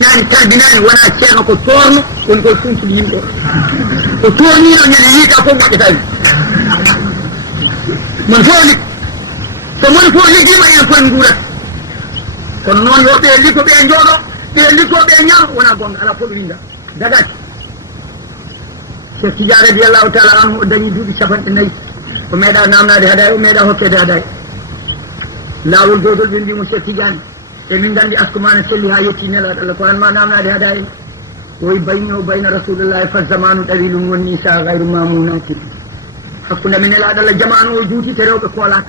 nani tarbinani wona ceerno ko toorno woni koye funtude yimɓe o toornino ñande yiita fof moƴƴatani mon fof liggo so moni fof liggima enen koye guurat kono noon yo ɓe liggo ɓe jooɗo ɓe liggoɓe ñaam wona gonga ala fof ɓe winda dagati Cheikh Tidiane radiyallahu taala anhu o dañi duuɓi 54 o meeɗa namnade haday o meeɗa hokkede haday laawol gotol ɓe mbimo Cheikh Tidiane e min gandi askumane selli ha yetti nelaɗo Allah ko anma namnade haday oyi bayni o bayna rasulullahi fa zamanu ɗawilum wonni sa gayru mamunatin hakkude mi nelaɗo Allah jamanu o juuti te rewɓe koolata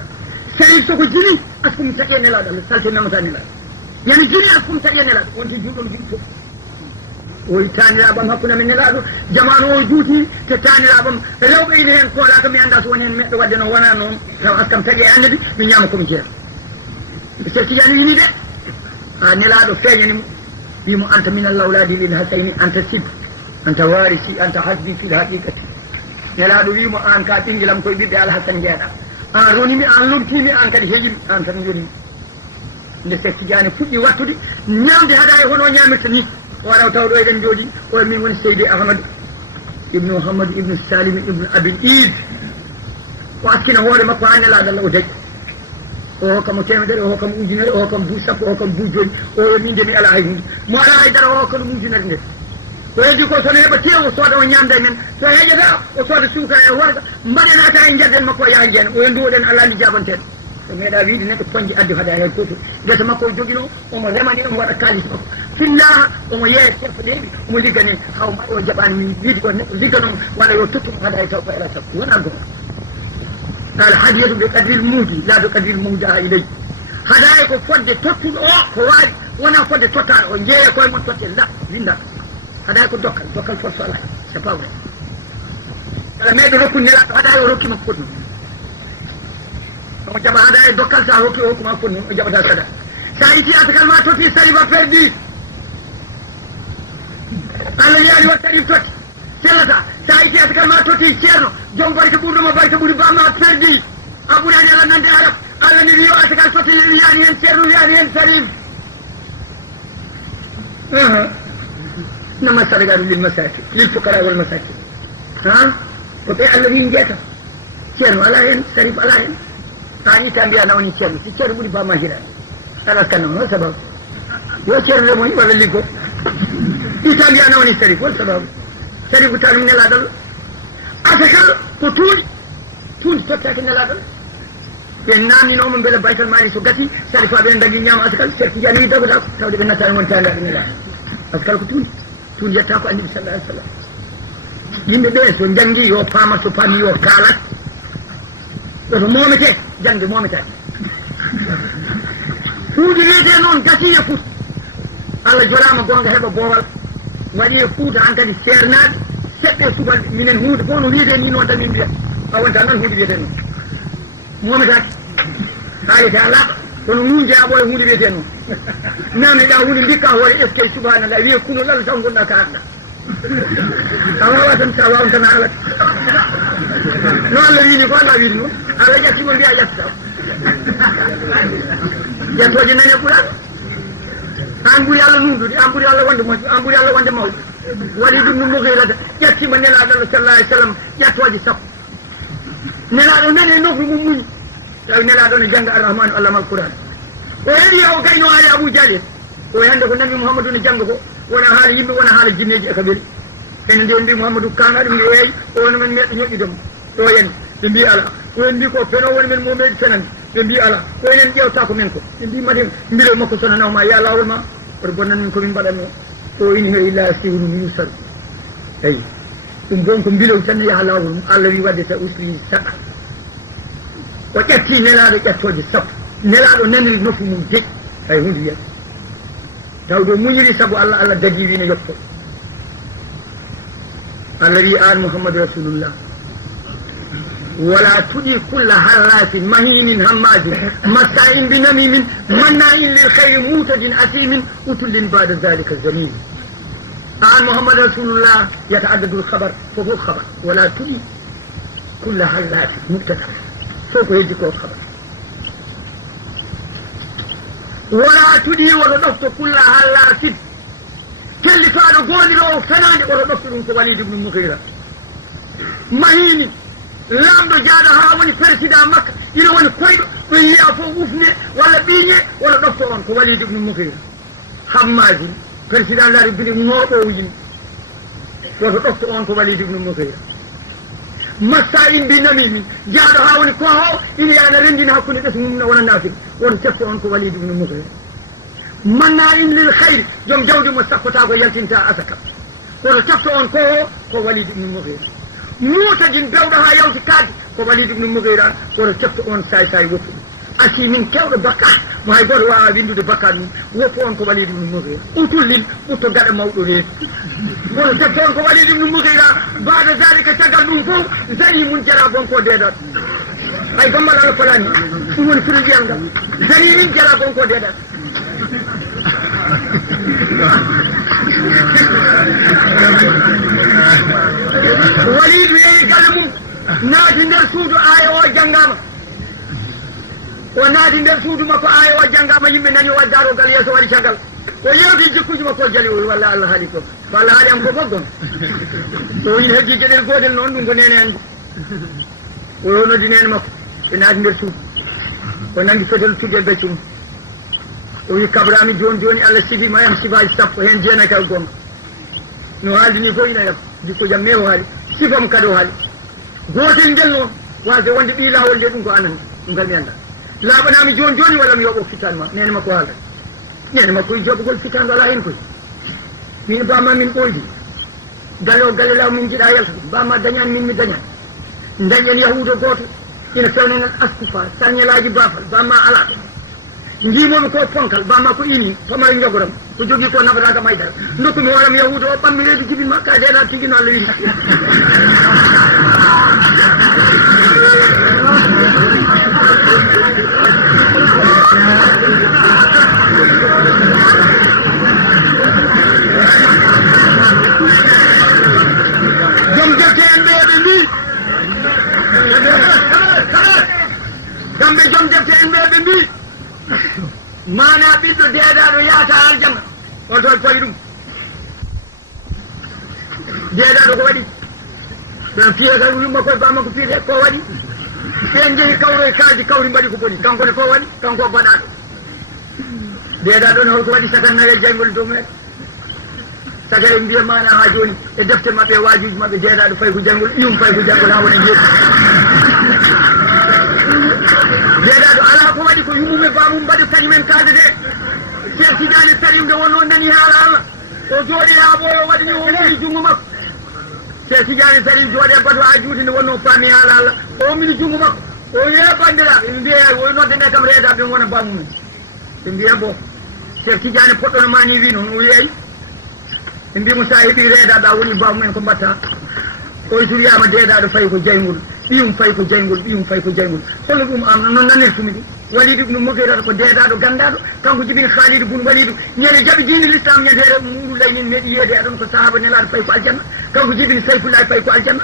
sey soko jini askum taqe nelaɗo Allah salte memata nelaɗo yani jini askum taqe nelaɗo wonti juuɗon jiɗi fof oyi taniraɓam hakkude mi nelaɗo jamanu o juuti te taniraɓam rewɓe ine hen koolaka mi anda so woni hen meɗɗo wadde no wona noon taw askam taqe annede mi ñama komi jeeya Cheikh Tidiane yimi de ha nelaɗo feeñanimo wimo anta min allawladi lil hasayni anta sib anta warisi anta hasbi fil haqiqati nelaɗo wimo an ka ɓinguelam koye ɓiɓɓe alhasan jeeɗa an ronimi an lomtimi an kadi heeƴimi an tan joni nde Cheikh Tidiane fuɗɗi wattude ñamde haɗa e hono ñamirta ni o waɗaw tawɗo eɗen jooɗi o min woni Seydi Ahmadou ibnu Mouhamadou ibnu Salim ibnu Abil Id o akkina hoore makko ha nelaɗo Allah o daƴi o hokkamo temedere o hokkamo ujunere o hokkamo buu sappo o hokkamo buu joni o wi ndemi ala hay hunde mo ala haydara o hokka ɗum ujunere nde o heddi ko sono heeɓa tew o sooda o ñamda men so heeƴata o sooda suuka e worga mbaɗenata e jadden makko o yaha jeena o yenduwoɗen ala ndi jabanteɗo so meeɗa wiide neɗɗo poñde addi hada hen goto guesa makko o joguino omo remani omo waɗa kalis makko fillaha omo yeeya serfa ɗeɓi omo liggani haw mbaɗa o jaɓani min wiide ko neɗɗo ligganomo walla yo tottumo hada e taw ko ela taw wona gonga alhadiyatu bi qadril muudi la bi qadril muudaa ilay hadaye ko fodde tottuɗo o ko waari wona fodde tottaɗo o jeeya koye mon totte la linda hadaye ko dokkal force ala c'est pas vrai kala meeɗo rokku nelaɗo hadaye o rokkima ko fotnum omo jaɓa hadaye dokkal sa hokki o hokkuma fotnum o jaɓata sada sa iti atakal ma toti sarifa perdi Allah yaari wa tarif totti sellata sa iti atakal ma toti ceerno jom barke ɓurɗoma barke ɓuuri bamma perdi a ɓurani Allah nande arab Allah ni wiyo atakal totti wiyani hen ceerno wiyani hen sarif nama sadaqatu lil masakin lil fuqara wal masakin ha ko ɓe Allah wi jeeta ceerno ala hen sarif ala hen an ita mbiya nawni ceerno si ceerno ɓuuri bamma hiɗani ala kannam hol sababu yo ceerno de moyi walla liggo ita mbiya nawni sarif hol sababu sarif tanum nelaɗal atakal ko tuundi tottake nelaɗal ɓe namdinomo beele baytal maari so gati sarifaɓe dagui ñama atakal Cheikh Tidiane wi dagoɗa tawde ɓe nattani won tandaɓe nelaɗal atakal ko tuundi yetta ko annabi sallallahu alih w sallam yimɓe ɓe so janggui yo paama so paami yo kaalat oto momete jangde mometake tuundi wiyete noon gati e Fouta Allah joɗama gonga heeɓa boowal waɗi e Fouta han kadi sernaɓe seɓɓe subalɓe minen hunde fof no wiyete ni noon tan min mbiya a wonta noon hunde wiyete noon mometake haalete a laaɓa kono nunde a ɓooya hunde wiyete noon namneɗa hunde ndikka hoore eskey subhanallah wiye kunol Allah taw gonɗa ka arɗa a wawa tan sa wawan tan a alata no Allah wiini ko Allah wiini noon Allah ƴattimo mbiya ƴattata ƴettoje nane ɓuuran an ɓuuri Allah nundude an ɓuuri Allah wonde moƴƴo an ɓuuri Allah wonde mawɗo waɗi ɗum no Mughirata ƴettima nelaɗo Allah sallallahu alih w sallam ƴettoje sappo nelaɗo nani e nofru mum muñi tawi nelaɗo ne jangga arrahmanu allama al qouran o heeɗi o gayno haali Abou Dialil o hande ko nabi Mouhamadou ne jangga ko wona haala yimɓe wona haala jinneji e kabiri ene nde mbi Mouhamadou kanga ɗum ne weeyi o wona men meɗɗo ñoƴƴidemo ɗo yen ɓe mbi ala o en mbi ko feno woni men mo meɗi fenande ɓe mbi ala ko enen ƴewta ko men ko ɓe mbi maden mbilo makko sono nawma ya lawol ma oto bonnan min komin mbaɗanno o in he illa siwnu yusar eyi ɗum bon ko mbilow tan yaha lawol mum Allah wi wadde sa usri saɗa o ƴetti nelaɗo ƴettoje sappo nelaɗo naniri noffu mum deƴƴi hay hunde wiyata tawde muñiri saabu Allah dagi wino yetto Allah wi an Mouhammadou rasulullah wala tuɗi kulla harrafin mahinin hammajin massa'in binamimin manna'in lil khayri mutadin asimin utullin ba'da zalika zamin an Muhammad rasulullah yata'addadu al-khabar فهو خبر ولا تدي كل حالات مبتدأ سوف يجي خبر ولا تدي ونضفت كل حالات sellitaaɗo gooɗiɗo o fenaande oto ɗoftu ɗum ko Walid ibnu Mughira mahini lamɗo jaaɗo haa woni président makka ina woni koyɗo ɗo yiya fof ufne walla ɓiiñe oto ɗofto on ko Walid ibnu Mughira hammaji président de la république ŋooɓowo yimɓe woto ɗofto on ko Walid ibnu Mughira massa imbi namimi jaaɗo haa woni koho ina yaana renndina hakkunde ɗes mum wona naafik woto cefto on ko Walid ibnu Mughira manna in lil hayri joom jawdi mo sappata ko yaltinta asaka woto cefto on koho ko Walid ibnu Mughira muutagin bewɗo haa yawti kaadi ko Walid ibnu Mughira woto cefto on say woppu asi min kewɗo bakkat mo hay goto wawa windude bakkat mum woppu on ko Walid ibnu Mughira utullin ɓutto gaɗa mawɗo reedu woto cefto on ko Walid ibnu Mughira bada dalika caggal ɗum fof zani mun jara gonko deeɗat hay gommal Allah falani ɗum woni firi wiyal ngal zani in jara gonko deeɗat Walid yeeyi galle mum naati nder suudu aya o janngama o naati nder suudu makko aya o janngama yimɓe nani o waddarogal yeeso waɗi caggal o yewti jikkuji makko jali o walla Allah haali ko walla haali am ko moggon so yin heddi gueɗel gotel noon ɗum ko nene andi o noddi nene makko ɓe naati nder suudu o nangi fetel tuggel becce mum o wi kabrami joni Allah sigima yam sibaji sappo hen jeenayi kal gonga no haaldini fof ina yam dikko jam me o haali sifam kadi o haali gotel ngel noon wasde wonde ɓi lawol nde ɗum ko anan ɗum kadi mi anda laaɓanami joni walla mi yoɓo fitanma nene makko haalata nene makko joɓogol fitande ala hen koy min bamma min ɓoydi galle o galle law min jiiɗa yalta bamma dañani min mi dañani dañen yahuudo goto ina fewnanen askufa sañelaji bafal bamma ala jimomi ko ponkal bamma ko ini famari jogoram ko jogui ko nafataka maydara dokkumi hooram yahuudo o ɓammi reedu jibin makka deeɗa tigui Allah yimɓe joom defte en ɓeeɓe mbi kamɓe joom defte en ɓeeɓe mbi mana ɓiɗɗo deeɗaɗo yaata aljanna oto fawi ɗum deeɗaɗo ko waɗi ɓen fiye kadi yumma koye bamma ko fiyete ko waɗi ɓen jeehi kawro e kaldi kawri mbaɗi ko boni kanko ne fof waɗi kanko baɗaɗo deeɗaɗo ne holko waɗi sakan nawe jayngol dow meɗen saka e mbiya mana ha joni e defte mabɓe e wajuji mabɓe deeɗaɗo fayi ko jayngol iyum fayi ko jayngol ha woni jeeɗi deeɗaɗo ala ko waɗi ko yumume bamum mbaɗi kañumen kaaldete Cheikh Tidiane Salim nde wonno nani haala Allah o jooɗi ha ɓoyo waɗini o woni jungo makko Cheikh Tidiane Salim jooɗe bato ha juuti nde wonno paami haala Allah o mini jungo makko o wiye bandiraɓe ɓe mbiya o nodde nde kam reedaɓe wona bamumen ɓe mbiya bo Cheikh Tidiane poɗɗono mani wi noon o wiyayi ɓe mbimo sa heeɓi reedaɓe a woni bamumen ko mbatta o suriyama deeɗaɗo fayi ko jayngol ɓiyum fayi ko jayngol ɓiyum fayi ko jayngol hono ɗum am noon nanirtumi ɗi Walid ibnu Mughira ko deeɗaɗo gandaɗo kanko jibini Khalid bun Walid ñande jaɓi diine l'islam ñandere muɗu lay min meeɗi yeede aɗon ko sahaba nelaɗo fayi ko aljanna kanko jibini Sayfullahi fayi ko aljanna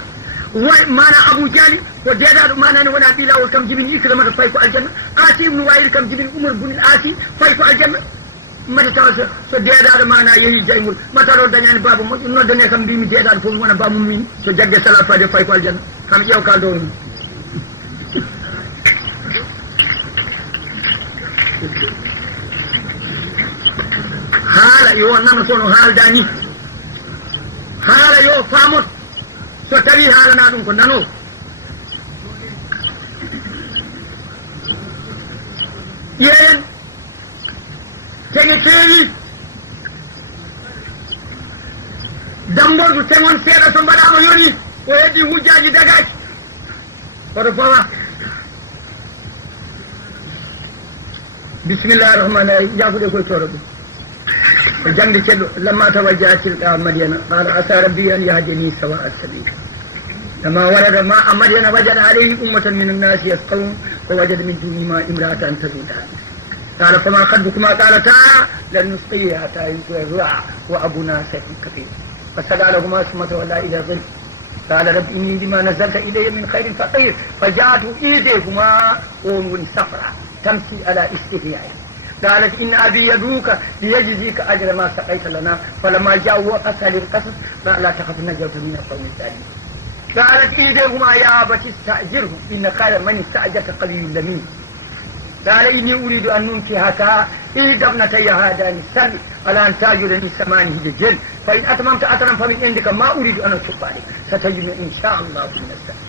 way mana Abou Diali ko deeɗaɗo manani wona ɗilawol kam jibini Ikramata fayi ko aljanna Asi ibnu Wa'il kam jibini Oumar bunil Asi fayi ko aljanna mata tawa so deeɗaɗo mana yeehi jaygol mataɗo dañani baba moƴƴo noddane kam mbimi deeɗaɗo fof wona bamum min so jaggue salat fade fayi ko aljanna kam ƴeew ka dow mum haala yo nana sono haalda ni haala yo faamot so tawi haalana ɗum ko nano ƴeeyen tege teewi dambodu tegon seeɗa so mbaɗama yoni o heddi hujjaji dagaji oto fawa bisimillahi rahmani rahim jafuɗe koye toro ɗum ko jangde ceɗɗo lamma tawajjahatilɗa madiana qala asa rabbi an yahdini sawa assabil lama warada ma a madiana wajada alayhi ummatan min annasi yasqawun wa wajada min dunihima imra'atan tazudan qala fama khaddukuma qalata lan nusqiya hatta yusra wa abuna shaykhun kabir fasada lahuma thumma tawalla ila dhil قال رب إني لما نزلت إلي من خير فقير فجاءته إيديهما وهم صفرا تمشي على استحياء قالت إن أبي يدعوك ليجزيك أجر ما سقيت لنا فلما جاءوا وقصا للقصص قال لا تخف نجوت من القوم الظالمين قالت إذهما يا أبت استأجره إن خير من استأجرت قوي لمين قال إني أريد أن ننكحك إحدى ابنتي هاتان السر على أن تأجرني ثمانية حجج فإن أتممت أجرا فمن عندك ما أريد أن أشق عليك ستجدني إن شاء الله من السر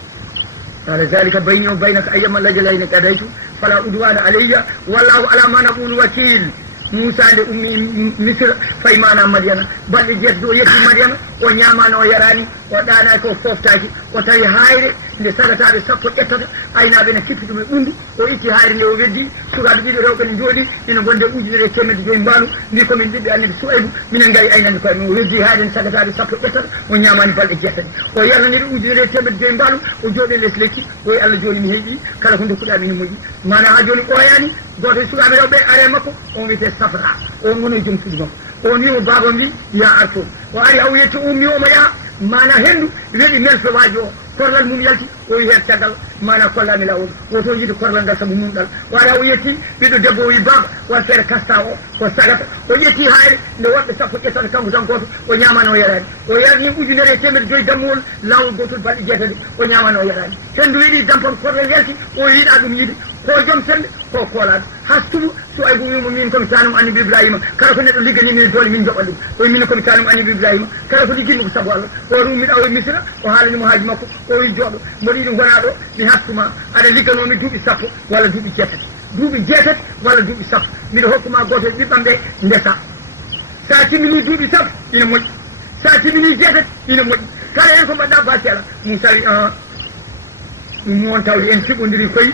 قال ذلك بيني وبينك أيما الأجلين قضيت فلا عدوان علي والله على ما نقول وكيل موسى لأمي مصر فإيمانا مدينة بل جدو يكي مدينة ونعمان ويراني ودانا كوفتاكي وتاي هايري لسالة بسفو إتد أينا بنا كفتو من أندو وإتي هايري لوجدي سوغا بجيدو روكا نجودي إنو بند أجي لكيمة جوين بالو نيكو من دبي أني بسوئبو من أنغاري أينا نكوي من وجدي هايري سالة بسفو إتد ونعمان بل إجيسد ويراني أجي لكيمة جوين بالو وجودي لسلكي ويألا جولي مهيجي كالا كندو كدا من مجي مانا هاجولي قوياني goto sukaɓe rewɓe are makko on wiyete safra on gono joom suudu makko on wimo baba mbi ya arto o ari haw yetti ummi omo yaha mana hendu weɗi melto waji o korlal mum yalti o wi hen caggal mana kollami lawol woto yiide korlal ngal saabu mumɗal o ari haw yetti ɓiɗɗo debbo o wi baba won feere kasta o ko sagata o ƴetti hayre nde woɓɓe sappo ƴettata kanko tan goto o ñamano o yarani o yarni ujunere e temedde joyyi dammowol lawol gotol balɗe jeetati o ñamano o yarani hendu weɗi dampon korlal yalti o yiiɗa ɗum yiide ko joom sende ko koolaɗo hastudu so ay wimo min komi tanum annabi ibrahima kala ko neɗɗo liggani min doole min joɓa ɗum o min komi tanum annabi ibrahima kala ko ligginmi ko saabu allah o rummiɗa o misra o haalanimo haaji makko o wi jooɗo mboɗo yiɗi gona ɗo mi hattuma aɗa ligganomi duuɓi sappo walla duuɓi jeetati walla duuɓi sappo miɗa hokkuma goto ɓiɓɓam ɓe ndesa sa timmini duuɓi sappo ina moƴƴi sa timmini jeetati ina moƴƴi kala hen ko mbaɗɗa batti ala moussa wi ɗum won tawde en tiɓodiri koye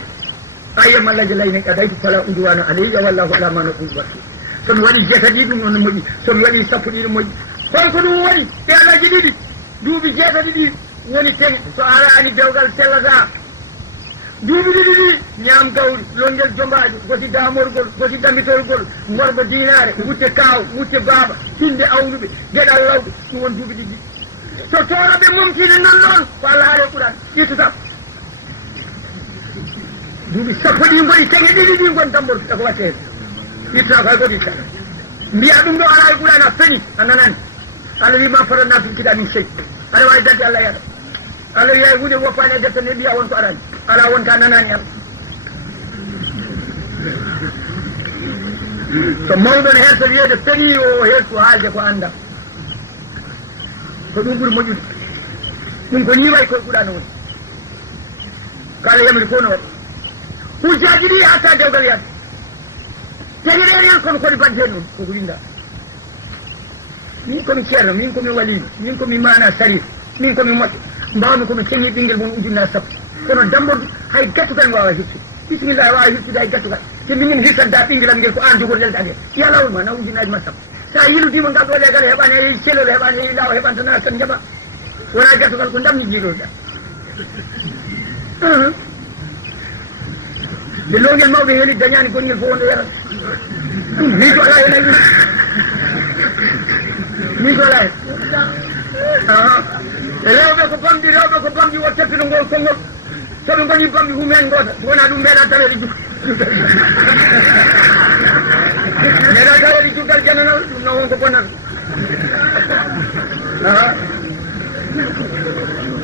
ayyama lajalayni qadaytu fala udwana alayya wallahu ala ma naqulu wakil somi waɗi jeetati ɗum noon moƴƴi somi waɗi sappo ɗiɗi moƴƴi holko ɗum woni ɓe alaji ɗiɗi duuɓi jeetati ɗi woni teŋe so arani dewgal sellata duuɓi ɗiɗi ɗi ñaam gawri longel jombaji goti damorgol goti damitolgol gorba dinare wutte kaw wutte baaba tinde awnuɓe geɗal lawɓe ɗum won duuɓi ɗiɗi so toroɓe momtide nan ɗon ko allah haare ɓuran ƴettata duuɓi sappo ɗi goni teŋe ɗiɗi ɗi gon dambor eko watte hen itta ko hay goti itta mbiya ɗum ɗo ala e ɓurana feñi a nanani allah wima faranna tumtiɗa min sey aɗa wawi dadde allah yaɗa allah wiya hunde woppani e deftere nde mbiya wonko arani ala wonta nanani am so mawɗo ne herto wiyede feñi o hertu haalde ko anda ko ɗum ɓuuri moƴƴude ɗum ko ñiway koye ɓuurano woni kala yamri fof no waɗi hujjaji ɗi hatta dewgal yaade teñeɗen hen kono kodi badde noon koko winda min komi ceerno min komi waliyu min komi mana sarif min komi moƴƴo mbawmi komi teñi ɓinguel mum ujunnaje sappo kono damborde hay gattugal mi wawa hirsude bisimillah wawa hirsude hay gattugal te minin hirsanta ɓinguelam ngel ko an jogori lelɗa nde ya lawol ma na ujunnaje ma sappo sa yiludima ngal ɗo legal heɓani hay selol heɓani hay law heɓani tan tan jaɓa wona gattugal ko ndamni jiiɗoɗa nde lowngel mawɓe heeli dañani gonngel fof wonɗo yarat min ko ala hen ay min ko ala hen rewɓe ko bamɗi wo teppino ngol konngol soɓe goni bamɗi humen goota wona ɗum meeɗa taweɗe meeɗa taweɗe juggal jannanal ɗum noon wonko bonnata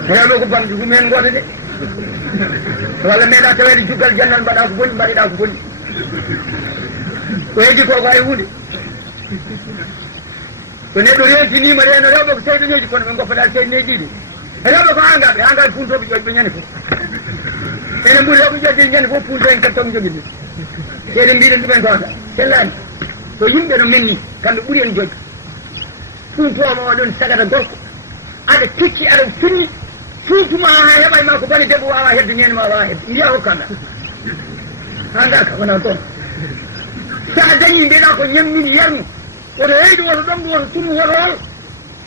rewɓe ko bamɗi humen goota de walla meeɗa taweede juggal jannal mbaɗa ko bonni mbaɗiɗa ko bonni ko heddi ko ay hunde so neɗɗo rentinima reno rewɓe ko seyɗoneji kono ɓe goppaɗa seyɗoneji ɗi rewɓe ko angaɓe puntoɓe ƴoƴɓe ñande fof enen ɓuuri rewɓe ƴoƴde ñande fof punto en kattomo joguiɗe seeɗen mbiɗen ɗumen kawta sellani ko yimɓe no menni kamɓe ɓuuri en joƴƴo puntoma oɗon sagata gorko aɗa picci aɗa finni suutuma ha heɓay ma ko boni debbo wawa hedde ñande ma wawa hedde yiya hokkanɗa ha gaka wona toon sa dañi mbiɗa ko ñammini yernu woto heydi woto ɗomɗu woto tunu woto hol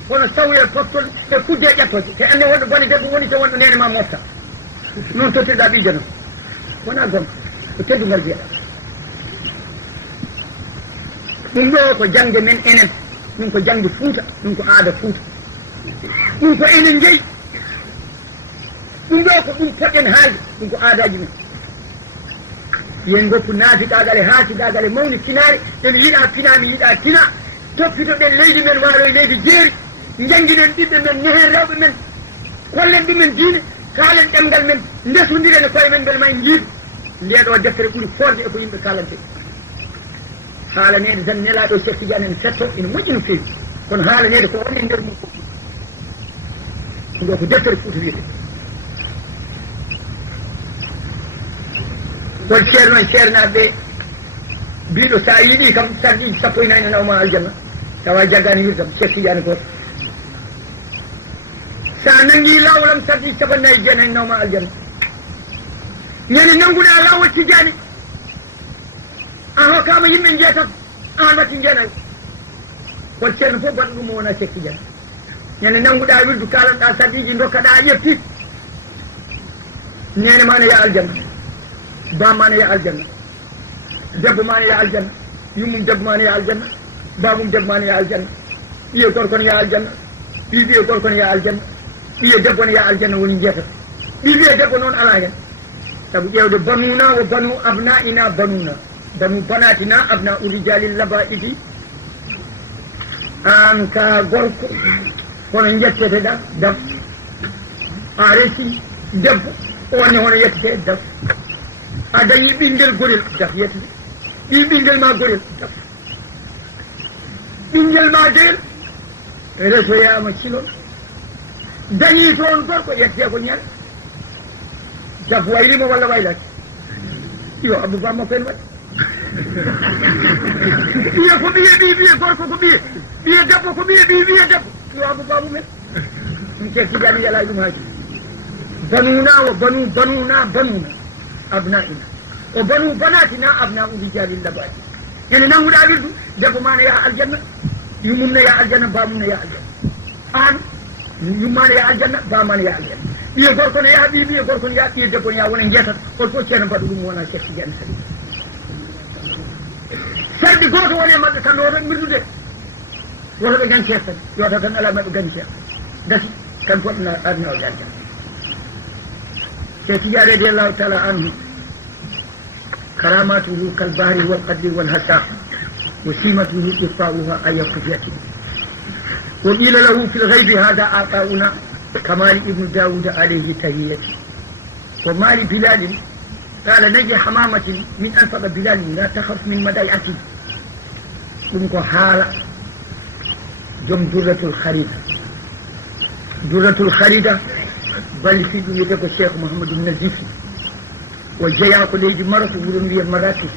kono sawi e postol e kudde e ƴettode te ande wonɗo boni debbo woni te wonɗo nene ma mofta noon tottirɗa ɓiije noon wona gonga ko teddugal jeeɗa ɗum ɗo ko jangde men enen ɗum ko jangde Fuuta ɗum ko aada Fuuta ɗum ko enen jeeyi ɗum ɗo ko ɗum poɗɗen haalde ɗum ko aadaji men yen goppu naafiqagal e haasiqagal e mawni finaare en yiɗa finami yiɗa tina toppitoɗen leydi men waalo e leydi jeeri jangguinen ɓiɓɓe men nehen rewɓe men kollen ɗumen diine kaalen ɗemgal men ndesodiren e koye men beele ma en jiidu ndeɗo deftere ɓuuri forde eko yimɓe kalante haalanede tan nelaɗo Cheikh Tidiane en fetto ene moƴƴi no feewi kono haalanede ko woni e nder mum fof ɗo ko deftere Fouta wiyete won ceerno e ceernaɓe mbiɗo sa yiiɗi kam sarɗiji 14 nawma aljanna tawa jaggani wirdam Cheikh Tidiane goto sa nangi lawlam sarɗiji 49 nawma aljanna ñande nanguɗa lawol Tidiane an hokkama yimɓe jeetat an watti jeenayi won ceerno fof baɗa ɗum o wona Cheikh Tidiane ñande nanguɗa wirdu kalanɗa sarɗiji dokkaɗa ƴefti nene ma ne ya aljanna bamma ne ya aljanna debbo ma ne ya aljanna yummum debbo ma ne ya aljanna babum debbo ma ne ya aljanna ɓiye gorko ne ya aljanna ɓiye gorko ne ya aljanna ɓiye debbo ne ya aljanna woni jeetata ɓiye debbo noon ala hen saabu ƴewde banuna wo banu abnaina banuna banu banatina abna urijali labaɗiɗi an ka gorko hono jetteteɗa daf a resi debbo onne hono yettete daf a dañi ɓinguel gorel daf yettete ɓi ɓinguel ma gorel daf ɓinguel ma deyel resoyama silol dañi toon gorko yettete ko ñal daf waylima walla waylaki yo abouba makko en waɗi ɓiye ko ɓiye ɓiye gorko ko ɓiye debbo ko ɓiye debbo yo abouba mumen ɗum Cheikh Tidiane yalay ɗum haji banuna o banuna abnaina o banu banatina abna urijali labaɗi ene nanguɗa wirdu debbo ma ne yaha aljanna yummum ne yaha aljanna bamum ne yaha aljanna an yumma ne yaha aljanna bama ne yaha aljanna ɓiye gorko ne yaha ɓiye gorko ne yaha ɓiye debbo ne yaha wona jeetat on fof ceerno mbaɗa ɗum wona Cheikh Tidiane sadi sarɗi goto woni e maɓɓe kamɓe woto mirdude woto ɓe gañ ceer tan yota tan ala maɓe gañ ceer dasi kan poɗɗo adna o aljanna Cheikh Tidiane radiallahu taala anhu karamatuhu kalbahri walqadri walhasa wa simatuhu ifa'uha aya kufiyati wa qila lahu fi lghaybi hada aqauna كمال ابن داود عليه تهيتي ومال بلال قال نجي حمامة من أنفق بلال لا تخف من مضيعتي ɗum haala joom durratul harida balli fi ɗum wiyete ko cheikh mouhamadou nazifi o jeeya ko leydi Maroc wuron wiye Marrakech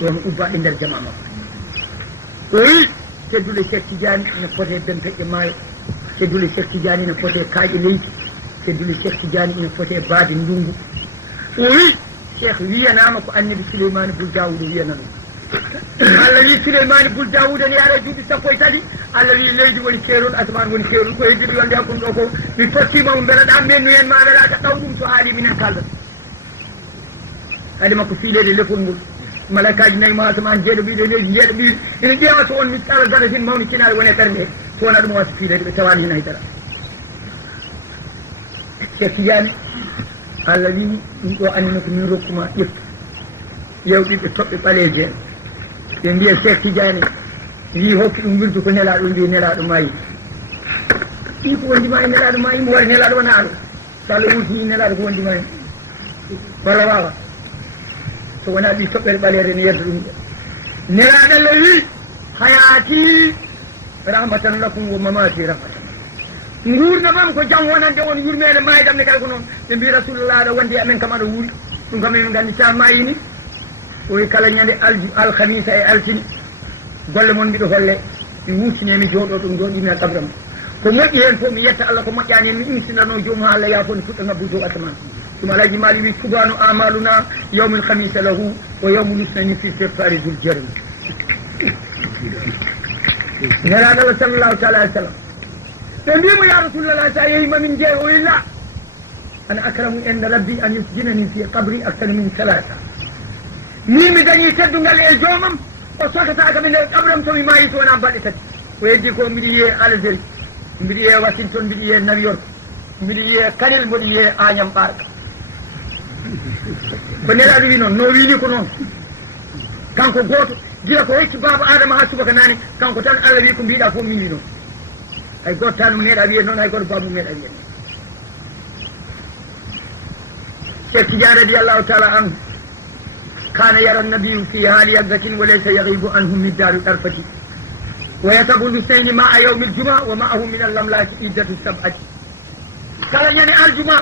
ɗon ubbaɗe nder jama makko o wi teddude Cheikh Tidiane ne fote benteƴƴe maayo teddude Cheikh Tidiane ne fote kaaƴe leydi teddude Cheikh Tidiane ne fote baade ndungu o wi cheikh wiyanama ko annabi Souleymane Boul Daoud wiyana ɗum Allah wi Souleymane Boul Daoud ne yaara duuɓi 13 Allah wi leydi woni keerol asman woni keerol ko heddiɗo yonde hakkude ɗo ko mi fottima mo mbelaɗa mennu hen ma welata ɗaw ɗum to haali minen kaldat haade makko fiilede lefol ngol malakaji nayyi ma asman jeeɗo ɓiɗo leydi jeeɗo ɓiɗo ene ƴeewa to on misala daratin mawni kinaari wone ɓernde he to wona ɗum wasa fiilede ɓe tawani hen haydara Cheikh Tidiane Allah wi ɗum ɗo annino ko min rokkuma ƴeftu yewɗiɓe toɓɓe ɓaleeje en ɓe mbiya Cheikh Tidiane wi hokki ɗum wirdu ko nelaɗo mbi nelaɗo maayi ɗi ko wondima e nelaɗo maayi mo wari nelaɗo wona aɗo so Allah wurtini nelaɗo ko wondima hen walla wawa so wona ɗi toɓɓere ɓaleere ne yedda ɗum ɗo nelaɗo Allah wi hayati rahmatan lakum wa mamati rahmatan gurdamam ko jam wonande on yurmede maydam ne kala ko noon ɓe mbi rasulullah aɗa wondi amen kam aɗa wuuri ɗum kam emin gandi sa mayini o wi kala ñande alhamisa e altine golle moon mbiɗo holle mi wurtini mi jooɗo ɗum jooɗimi e kabram ko moƴƴi hen fof mi yetta Allah ko moƴƴani hen mi ɗumsinano joomum ha Allah yaafoni fuɗɗo ngabbu dow asaman ɗum alaji maali wi subhanu amaluna yawmul hamisa lahu wa yawmul usnani fi sefari dul jarmi nelaɗo Allah sallllahu taala alih w sallam ɓe mbimo ya rasulallah sa yehima min jeeyi o wi la ana akramu inda rabbi an yusjinani fi qabri akthar min 3 min mi dañi teddungal e joomam o sokataka mi nder qabram tomi maayi to wona balɗe 3 o heddi ko mbiɗa yiye Algérie mbiɗa yiye Washington mbiɗa yiye New York mbiɗa yiye Kanel mbiɗa yiye Agnam Ɓarka ko nelaɗo wi noon no wiini ko noon kanko gooto gila ko hecci baba adama ha subaka nane kanko tan Allah wi ko mbiɗa fof mi wi noon hay goto tan meeɗa wiye noon hay goto babu meeɗa wiye noon Cheikh Tidiane radiyallahu taala anhu kana yara nabiyu fi hali yaqzatin wa laysa yaghibu anhu miqdaru tarfati wa yatabu sayni ma'a yawmi al-juma wa ma'ahu min al-lamlaki iddatu sab'ati kala ñande aljuma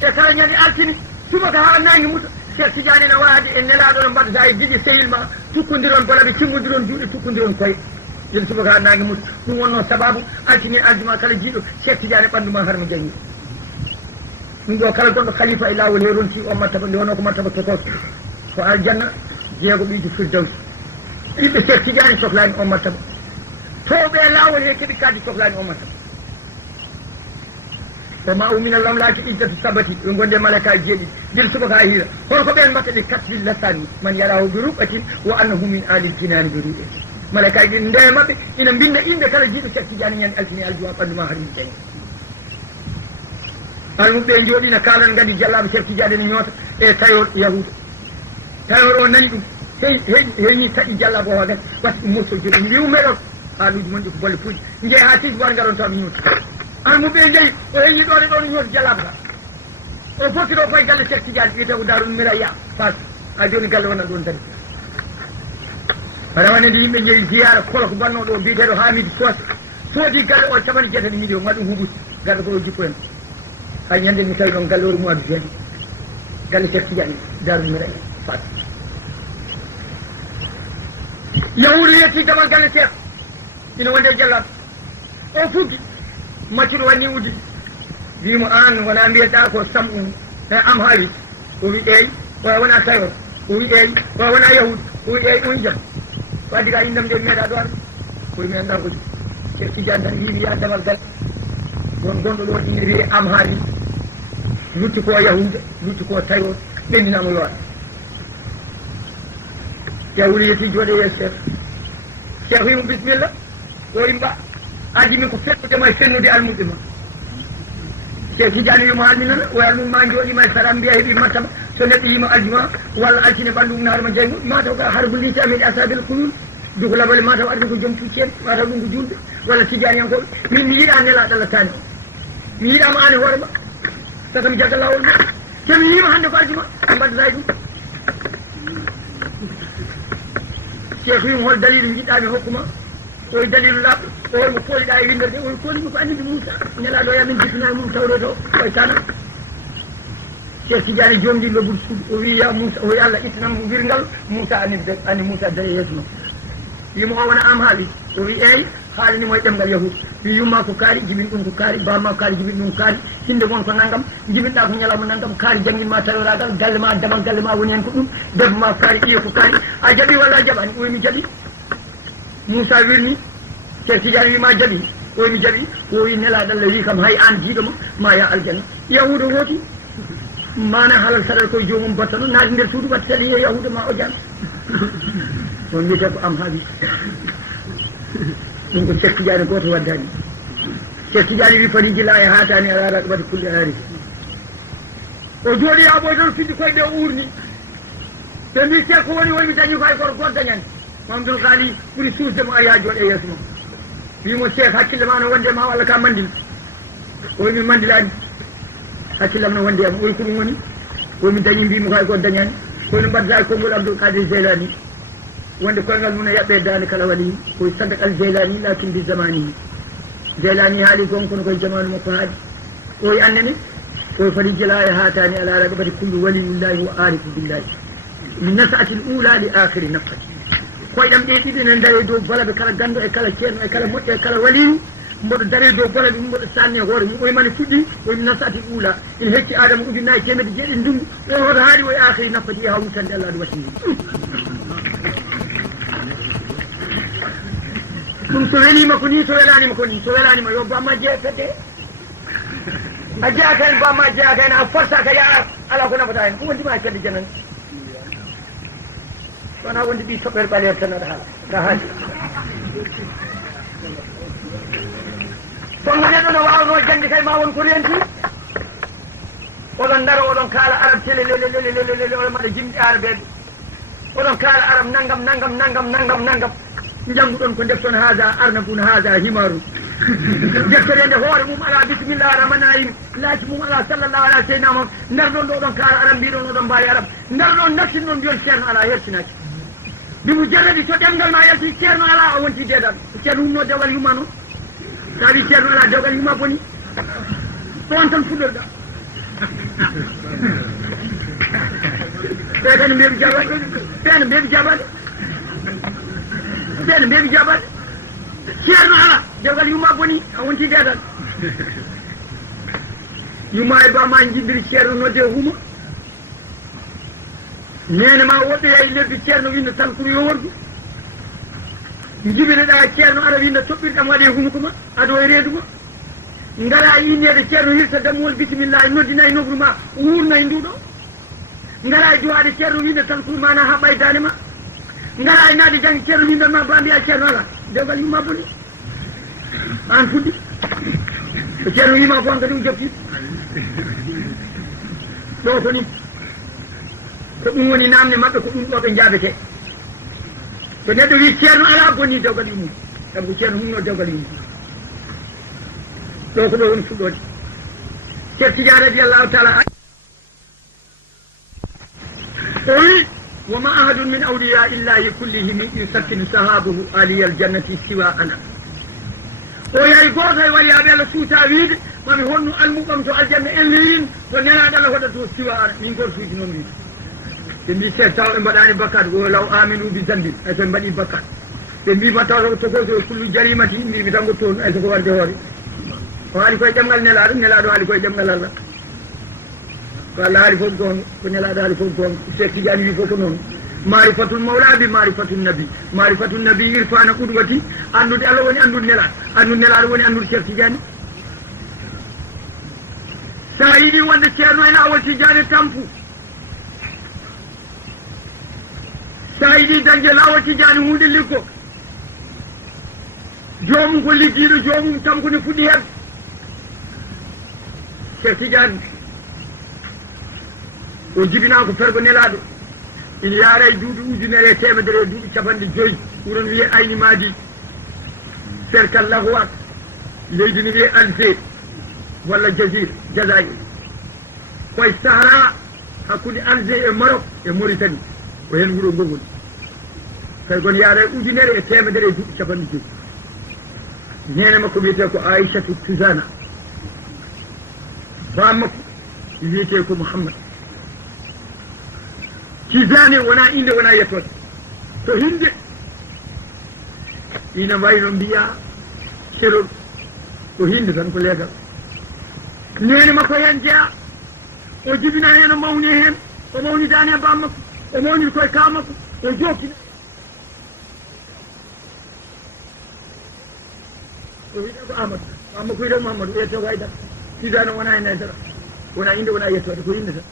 e kala ñande altini subaka ha nangi muta Cheikh Tidiane na waade e nelaɗo no mbaɗata e jiɗi sehil ma tukkodiron balaɓe timmodiron juuɗe tukkodiron koye yen subaka ha nangi muta ɗum wonno sababu altini aljuma kala jiiɗo Cheikh Tidiane ɓanduma harmo jañi ɗum ɗo kala gonɗo khalifa e lawol he ronti o martaba nde wonno ko martaba tototo ko aljanna jeego ɓiiji firdawsi ɓiɓɓe Cheikh Tidiane sohlani o martaba towɓe e lawol he keeɓi kaddi sohlani o martaba o ma umina lamlaki iddatu sabati ɓe gonde malakaji jeeɗi nder subaka ha hiira holko ɓen mbatta ɗe kattil lasani man yarahu bi ruɓatin wa annahu min alil jinani bi ruɓati malakaji ɗi nde mabɓe ina binda inde kala jiiɗo Cheikh Tidiane ñande altini aljuma ɓanduma harmi jañi almuɓe jooɗina kalan gandi jallaɓe Cheikh Tidiane ne ñoota e tayor yahuda tayor o nani ɗum heñi taƴi jallaɓe o hagan watti ɗum mosso joɗi mi wiwmeɗon haaluji moon ɗi ko bolle pulji jeeyi ha tiji war garon tawa mi ñuuta almuɓe jeeyi o heñi ɗone ɗo no ñoota jallaɓe ka o fottiɗo koye galle Cheikh Tidiane wiyete ko daru numira ya fas ha joni galle wonat ɗon dari rawane nde yimɓe jeeyi ziyara kolo ko bannoɗo o mbiyeteɗo Hamidou Fos soodi galle o capanɗe jeetati million waɗi ɗum huɓuti galle ko o jippo en hay ñande mi tawi ɗon galle oto mois de juin galle Cheikh Tidiane daru numira ya fas yahudu yetti damal galle Cheikh ina wonde jallaɓe o fuggi maccuɗo wanni uddi wimo an wona mbiyeɗa ko sam'u e am haali o wi eyi o wona tayor o wi eyi o wona yahudu o wi eyi on jam waddi ka indam nde meeɗa ɗo ar koye mi anda koji Cheikh Tidiane tan yimi ya damal galle won gonɗo ɗo ine wiye am haali lutti ko yahude lutti ko tayor ɓendinamo yo ar yahudu yetti jooɗe yes Cheikh Cheikh wimo bisimilla o imba adi min ko fettude e fennude almuɓe ma Cheikh Tidiane wimo haalni noon o almum ma jooɗima e saɗa mbiya heeɓi martaba so neɗɗo yima aljuma walla altine ɓanndu mum naarma jaymu mataw ka har bulliti ameɗi asabil kulul duko labale mataw ardi ko joom cuccen mataw ɗum ko julɓe walla Tidiane yankoɓe min mi yiiɗa nelaɗo Allah tani mi yiiɗama an e hoore ma takam jagga lawol ma so mi yima hannde ko aljuma mbaddata ɗum Cheikh wimo hol dalilu jiɗɗami hokkuma oye dalilu laaɓɗo o holmo kooliɗa e winderde oye koolimi ko andinde Moussa nelaɗo o yamin jittinani mum tawɗo to koye tana Cheikh Tidiane jomdiɗo ɓuuri suudu o wi ya Moussa o wi Allah ittanam wirngal Moussa ani Moussa dañe yeeso ma wimo o wona am haali o wi eyi haalinimo e ɗemgal yahudu wi yumma ko kaari jibin ɗum ko kaari bamma ko kaari jibin ɗum ko kaari hinde gon ko naggam jibinɗa ko ñalawma naggam kaari jangguinma tayoragal galle ma damal galle ma woni hen ko ɗum debbo ma ko kaari ƴiye ko kaari a jaaɓi walla a jaɓani o wi mi jaaɓi Moussa wirni Cheikh Tidiane wima jaaɓi o wi mi jaaɓi o wi nelaɗo Allah wi kam hay an jiiɗoma ma ya aljanna yahudu wooti mana halal saɗal koye jomum batta noon naati nder suudu watta tali e yahudu ma o jan on wiyete ko am haali ɗum ko Cheikh Tidiane goto waddani Cheikh Tidiane wi fariji la e hatani alaɗa ɗo waɗi kulle ari o jooɗi ha ɓoy toon fiddi koye ɗe o urni te mbi Cheikh ko woni woymi dañi ko hay koto goto dañani Mamadou Ghali ɓuuri suusde mo ari ha jooɗe yeeso ma wimo Cheikh hakkille ma no wonde ma walla ka mandil o wi mi mandilani hakkillam no wonde am o wi ko ɗum woni o wi mi dañi mbimi ko hay goto dañani kono mbaddata e konngol Abdoul Kadir Jeylani wonde koyngal mum no yaɓɓe dande kala wali koye sadak al Jeylani lakin bi zamanihi Jeylani haali gon kono koye jamanu makko haali o wi annene koye fariji la e hatani ala ragabati kullu waliyullahi wa arifu billahi min nasati l ula li akhiri nafati koyɗam ɗe ɗiɗi ne dawe dow balaɓe kala ganndo e kala ceerno e kala moƴƴo e kala waliyu mboɗo dare dow balaɓe mboɗo sanne hoore mum oye mane fuɗɗi oye nasati ula ina hecci adama ujunnaji temedde jeeɗi ndungu o hoto haali oye akhiri nafati e hawrutande Allah ɗo wasini ɗum so welima ko ni so welanima ko ni so welanima yo bamma jeeya fedde a jeeyaka hen bamma jeeyaka hen a forçaka ya ala ko nafata hen ko wondima fedde janani wona wonde ɗi toɓɓere ɓaleere tan aɗa haala ka haali kono neɗɗo no wawno jangde kay ma won ko renti oɗon daro oɗon kaala arab telelelelelelelele oɗon mbaɗa jimɗi arabeɓe oɗon kaala arab nangam jannguɗon ko defton haada arnabun haada himaru deftere nde hoore mum ala bisimillahi rahmani rahim laaci mum ala sallallahu ala seydina mam darɗon ɗo oɗon kaala arab mbiɗon oɗon mbawi arab darɗon naftin ɗon mbiyon ceerno ala hertinaki bimo jarradi to ɗemgal ma yalti ceerno ala o wonti deeɗal ceerno humno dewgal yumma noon sa wi ceerno ala dewgal yumma boni ɗon tan fuɗɗorɗa ɓe kadi mbeɓi jaɓaɗe ɓeene mbeɓi jaɓaɗe ɓeene mbeɓi jaɓaɗe ceerno ala dewgal yumma boni a wonti deeɗal yumma e bama jiddiri ceerno nodde huma nene ma woɓɓe yayi lebbi ceerno winda tan komi yowordu jibineɗa ceerno aɗa winda toɓɓirɗam waɗe humuko ma aɗo e reedu ma ngara innede ceerno hirta dammol bisimillahi noddinayi nobru ma wurnayi nduɗo ngara e duwaɗe ceerno winda tan komi mana ha ɓaydane ma ngara e naade jangge ceerno windan ma ba mbiya ceerno ala dewgal yumma boni an fuɗɗi so ceerno wima fo kadi o jofti ɗo ko ni ko ɗum woni namde maɓɓe ko ɗum ɗo ɓe jaabete so neɗɗo wi ceerno ala bonni dewgal yummum sabu ko ceerno humno dewgal yummum ɗo ko ɗo woni fuɗɗode Cheikh Tidiane radiallahu taala o wi wa ma ahadun min awliya illahi kullihim yusakkinu sahabuhu aliyal jannati siwa ana o yayi goto e waliyaɓe Allah suuta wiide mami honno almuɓam to aljanna en leyin to nelaɗo Allah hoɗa to siwa ana min goto suuji noon wiide ɓe mbi cheikh taw ɓe mbaɗani bakkat o law aminu bi zambin ay so ɓe mbaɗi bakkat ɓe mbima taw tokoto kullu jarimati mbimi tango toon ay soko warde hoore o haali koye ɗemgal nelaɗo haali koye ɗemgal Allah ko Allah haali fof gonga ko nelaɗo haali fof gonga Cheikh Tidiane wi fof ko noon marifatul mawla bi marifatul nabi irfana qudwati andude Allah woni andude nelaɗo woni andude Cheikh Tidiane sa yiɗi wonde ceerno e lawol Tidiane tampu sa yiɗi dañde lawol Tidiane hunde liggo jomum ko liggiɗo jomum tampu ne fuɗɗi hen Cheikh Tidiane o jibina ko fergo nelaɗo ina yaara e duuɓi ujunere e temedere e duuɓi capanɗe joyyi wuron wiye ayni madi cercal lahowat leydi ne wiye algérie walla jasair koye sahara hakkude algérie e Maroc e Mauritanie o hen wuuro ngo woni kay gon yaara e ujunere e temedere e duuɓi capanɗe joyyi nene makko wiyete ko Aïchatou Tousana ba makko wiyete ko Mouhammad Tijane wona inde wona yettode to hinde ina wayno mbiya selol to hinde tan ko leegal nene makko hen jeeya o jibina hen o mawni hen o mawnidani e bam makko o mawniri koye ka makko o jokkina o wiɗe ko Amadou bam makko wiɗe Mamadou wiyete ko Haydara Tijane wona hen haydara wona inde wona yettode ko hinde tan